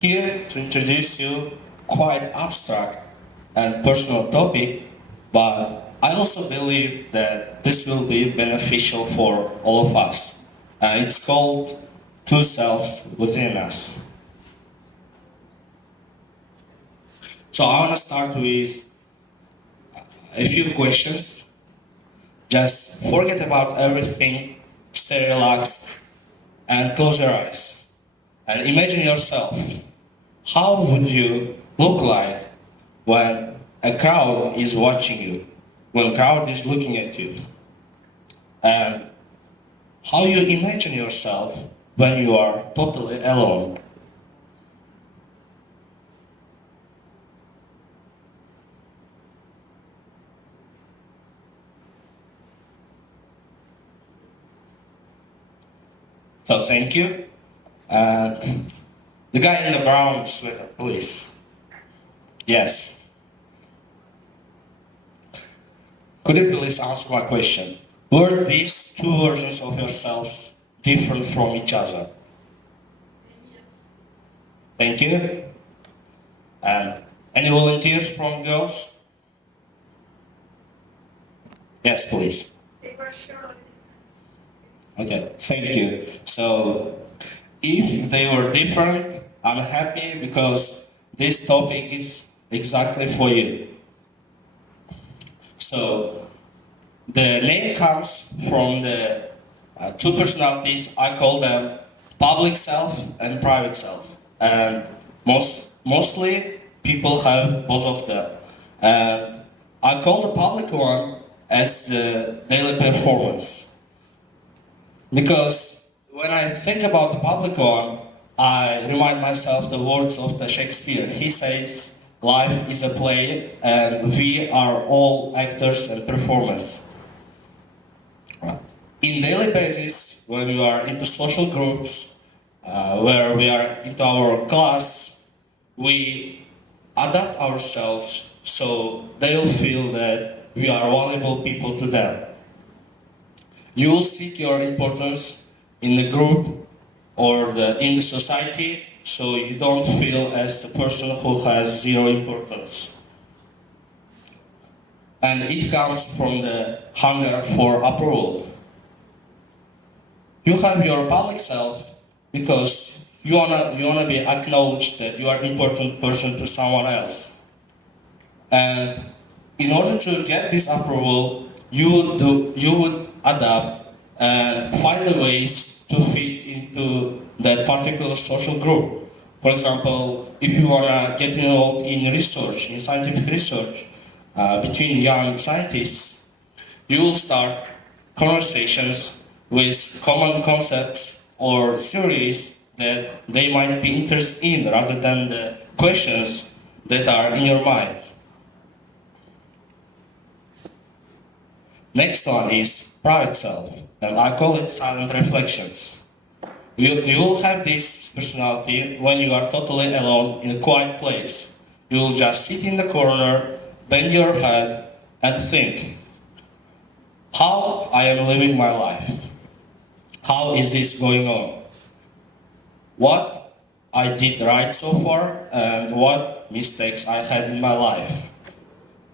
Here to introduce you quite abstract and personal topic, but I also believe that this will be beneficial for all of us. It's called Two Selves Within Us. So I want to start with a few questions. Just forget about everything, stay relaxed, and close your eyes. And imagine yourself. How would you look like when a crowd is watching you, when a crowd is looking at you? And how you imagine yourself when you are totally alone? So thank you. And the guy in the brown sweater, please. Yes. Could you please answer my question? Were these two versions of yourselves different from each other? Thank you. And any volunteers from girls? Yes, please. They were surely Okay, thank you. So, if they were different, I'm happy because this topic is exactly for you. So, the name comes from the two personalities. I call them public self and private self. And mostly people have both of them. And I call the public one as the daily performance. Because when I think about the public one, I remind myself the words of the Shakespeare. He says, life is a play and we are all actors and performers. In daily basis, when we are into social groups, where we are into our class, we adapt ourselves so they'll feel that we are valuable people to them. You will seek your importance in the group or in the society, so you don't feel as the person who has zero importance. And it comes from the hunger for approval. You have your public self because you wanna be acknowledged that you are an important person to someone else. And in order to get this approval, you would adapt and find the ways to fit into that particular social group. For example, if you want to get involved in research, in scientific research between young scientists, you will start conversations with common concepts or theories that they might be interested in rather than the questions that are in your mind. Next one is private self, and I call it silent reflections. You will have this personality when you are totally alone in a quiet place. You will just sit in the corner, bend your head, and think, how I am living my life. How is this going on? What I did right so far, and what mistakes I had in my life.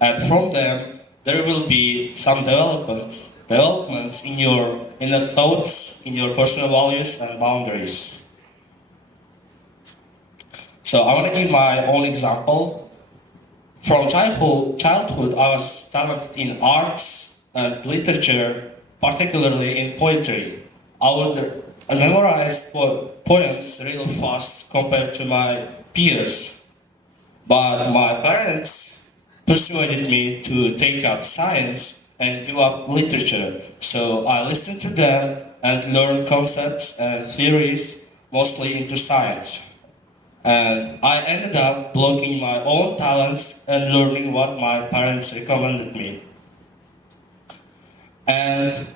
And from them, there will be some developments in the thoughts, in your personal values and boundaries. So I want to give my own example. From childhood, I was talented in arts and literature, particularly in poetry. I would memorize poems really fast compared to my peers. But my parents persuaded me to take up science and give up literature. So I listened to them and learned concepts and theories mostly into science. And I ended up blocking my own talents and learning what my parents recommended me. And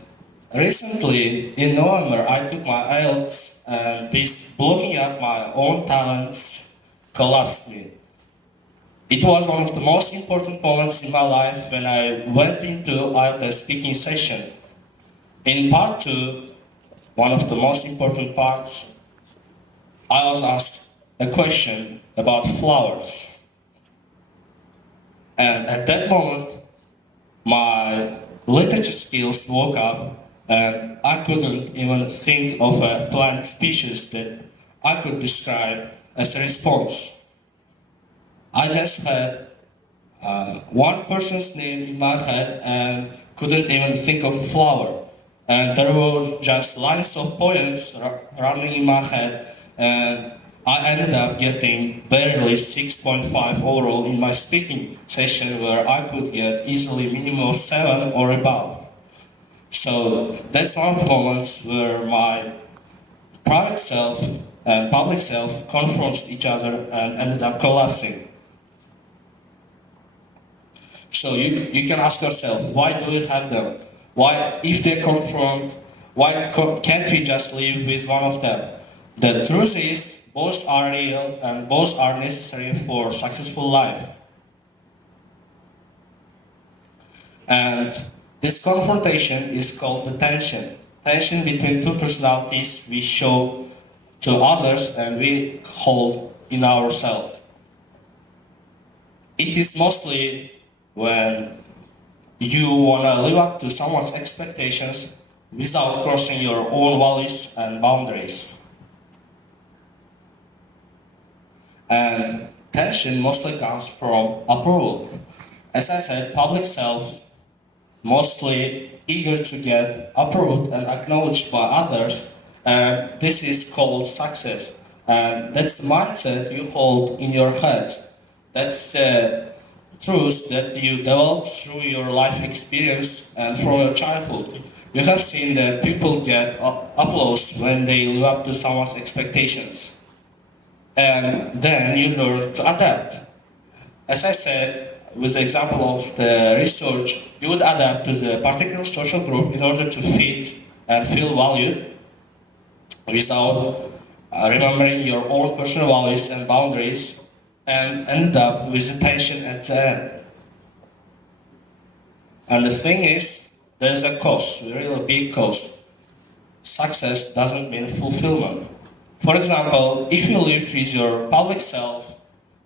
recently, in November, I took my IELTS and this blocking up my own talents collapsed me. It was one of the most important moments in my life when I went into IELTS speaking session. In part 2, one of the most important parts, I was asked, a question about flowers. And at that moment, my literature skills woke up and I couldn't even think of a plant species that I could describe as a response. I just had one person's name in my head and couldn't even think of a flower. And there were just lines of poems running in my head, and I ended up getting barely 6.5 overall in my speaking session, where I could get easily minimum of 7 or above. So that's one of the moments where my private self and public self confronted each other and ended up collapsing. So you can ask yourself, why do we have them? Why, if they confront, can't we just live with one of them? The truth is, both are real and both are necessary for successful life. And this confrontation is called the tension. Tension between two personalities we show to others and we hold in ourselves. It is mostly when you want to live up to someone's expectations without crossing your own values and boundaries. And tension mostly comes from approval. As I said, public self mostly eager to get approved and acknowledged by others, and this is called success. And that's the mindset you hold in your head. That's the truth that you develop through your life experience and from your childhood. You have seen that people get applause when they live up to someone's expectations. And then you learn to adapt. As I said, with the example of the research, you would adapt to the particular social group in order to fit and feel valued without remembering your own personal values and boundaries, and ended up with the tension at the end. And the thing is, there is a cost, a really big cost. Success doesn't mean fulfillment. For example, if you live with your public self,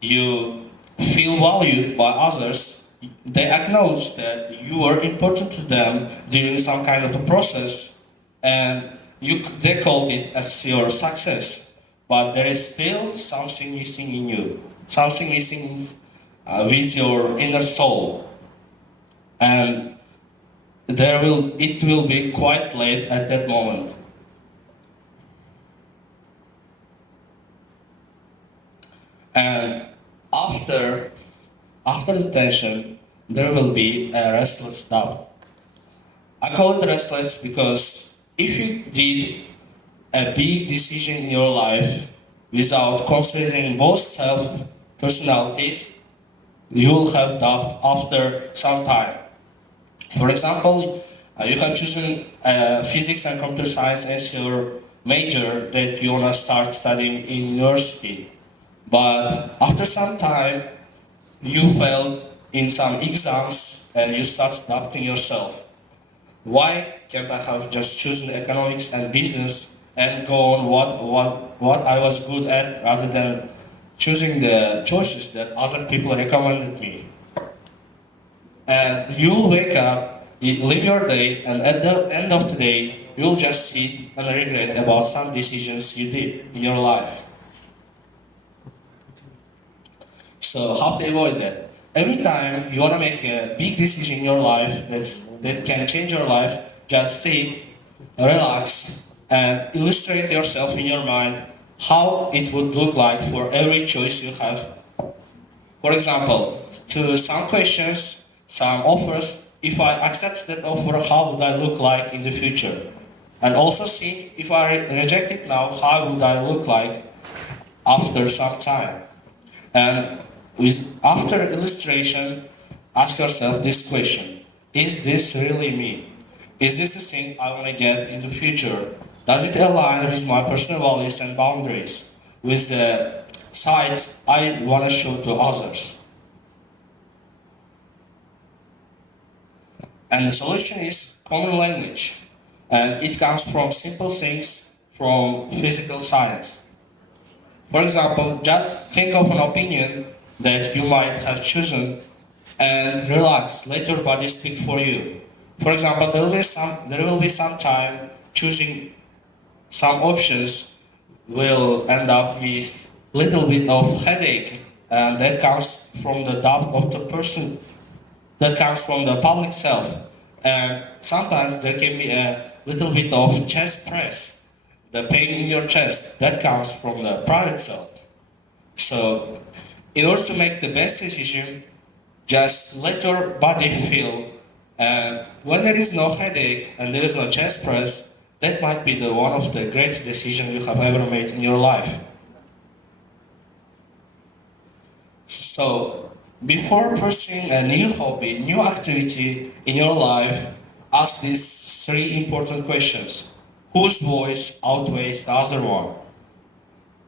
you feel valued by others, they acknowledge that you are important to them during some kind of a process, and they call it as your success. But there is still something missing in you, something missing with your inner soul, and it will be quite late at that moment. And after the tension, there will be a restless doubt. I call it restless because if you did a big decision in your life without considering both self personalities, you will have doubt after some time. For example, you have chosen physics and computer science as your major that you want to start studying in university. But after some time, you failed in some exams and you start doubting yourself. Why can't I have just chosen economics and business and go on what I was good at rather than choosing the choices that other people recommended me? And you'll wake up, you live your day, and at the end of the day, you'll just sit and regret about some decisions you did in your life. So how to avoid that? Every time you want to make a big decision in your life that can change your life, just sit, relax, and illustrate yourself in your mind how it would look like for every choice you have. For example, to some questions, some offers, if I accept that offer, how would I look like in the future? And also see, if I reject it now, how would I look like after some time? And after illustration, ask yourself this question: is this really me? Is this the thing I want to get in the future? Does it align with my personal values and boundaries, with the sides I want to show to others? And the solution is common language, and it comes from simple things from physical science. For example, just think of an opinion that you might have chosen and relax. Let your body speak for you. For example, there will be some time choosing some options will end up with little bit of headache, and that comes from the doubt of the person, that comes from the public self. And sometimes there can be a little bit of chest press, the pain in your chest, that comes from the private self. So in order to make the best decision, just let your body feel, and when there is no headache and there is no chest press, that might be the one of the greatest decisions you have ever made in your life. So, before pursuing a new hobby, new activity in your life, ask these three important questions. Whose voice outweighs the other one?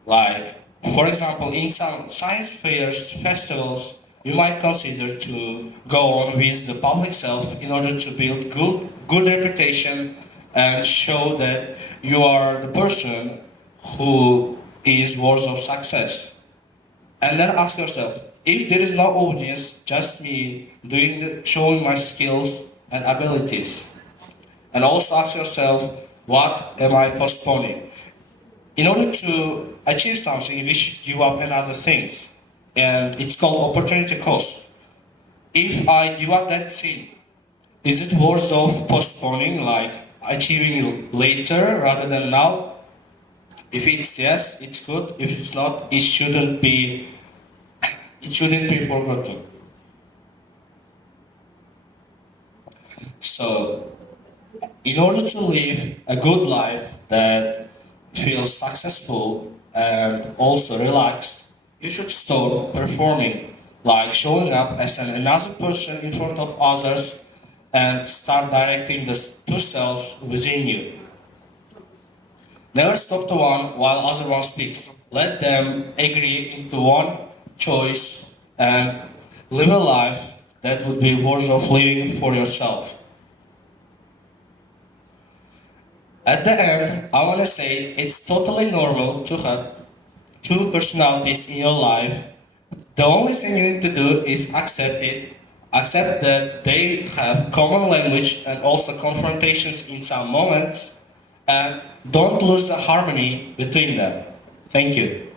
Like, for example, in some science fairs, festivals, you might consider to go on with the public self in order to build good reputation and show that you are the person who is worthy of success. And then ask yourself, if there is no audience, just me showing my skills and abilities. And also ask yourself, what am I postponing? In order to achieve something, we should give up on other things. And it's called opportunity cost. If I give up that thing, is it worth of postponing, like achieving it later rather than now? If it's yes, it's good. If it's not, it shouldn't be forgotten. So, in order to live a good life that feels successful and also relaxed, you should stop performing, like showing up as another person in front of others, and start directing the two selves within you. Never stop the one while other one speaks. Let them agree into one choice and live a life that would be worth of living for yourself. At the end, I want to say it's totally normal to have two personalities in your life. The only thing you need to do is accept it, accept that they have common language and also confrontations in some moments, and don't lose the harmony between them. Thank you.